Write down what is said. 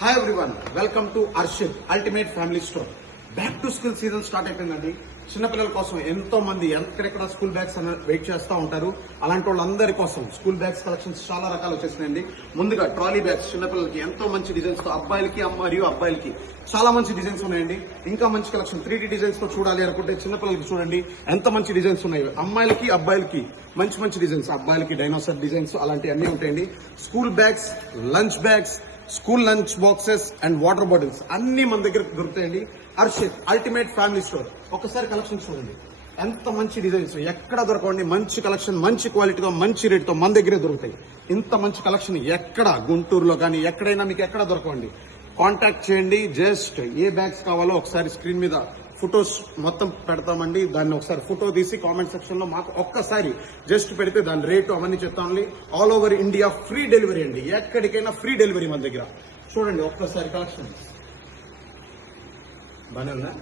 Hi everyone, welcome to Arshad ultimate family store. Back to school season start అయిపోయిందండి. చిన్నపిల్లల కోసం ఎంతో మంది ఎక్కడెక్కడ స్కూల్ బ్యాగ్స్ వెయిట్ చేస్తూ ఉంటారు. అలాంటి వాళ్ళందరి కోసం స్కూల్ బ్యాగ్స్ కలెక్షన్స్ చాలా రకాలు వచ్చేసినాయండి. ముందుగా ట్రాలీ బ్యాగ్స్ చిన్నపిల్లలకి ఎంతో మంచి డిజైన్స్ తో అబ్బాయిలకి మరియు అబ్బాయిలకి చాలా మంచి డిజైన్స్ ఉన్నాయండి. ఇంకా మంచి కలెక్షన్ 3D డిజైన్స్ తో చూడాలి అనుకుంటే చిన్నపిల్లలకి చూడండి ఎంత మంచి డిజైన్స్ ఉన్నాయి. అమ్మాయిలకి అబ్బాయిలకి మంచి మంచి డిజైన్స్, అబ్బాయిలకి డైనోసార్ డిజైన్స్ అలాంటివి అన్ని ఉంటాయండి. School bags, lunch bags, school lunch boxes and water bottles అన్ని మన దగ్గర దొరుకుతాయండి. Arshad ultimate family store. ఒకసారి కలెక్షన్ చూడండి, ఎంత మంచి డిజైన్స్ ఎక్కడ దొరకండి. మంచి కలెక్షన్, మంచి క్వాలిటీతో, మంచి రేట్తో మన దగ్గరే దొరుకుతాయి. ఇంత మంచి కలెక్షన్ ఎక్కడ గుంటూరులో కానీ ఎక్కడైనా మీకు ఎక్కడ దొరకండి. కాంటాక్ట్ చేయండి. జస్ట్ ఏ బ్యాగ్స్ కావాలో ఒకసారి స్క్రీన్ మీద ఫొటోస్ మొత్తం పెడతామండి. దాన్ని ఒకసారి ఫోటో తీసి కామెంట్ సెక్షన్ లో మాకు ఒక్కసారి జస్ట్ పెడితే దాని రేటు అవన్నీ చెప్తామండి. All over India free delivery అండి. ఎక్కడికైనా ఫ్రీ డెలివరీ మన దగ్గర. చూడండి ఒక్కసారి కలెక్షన్ బాగానే ఉందా?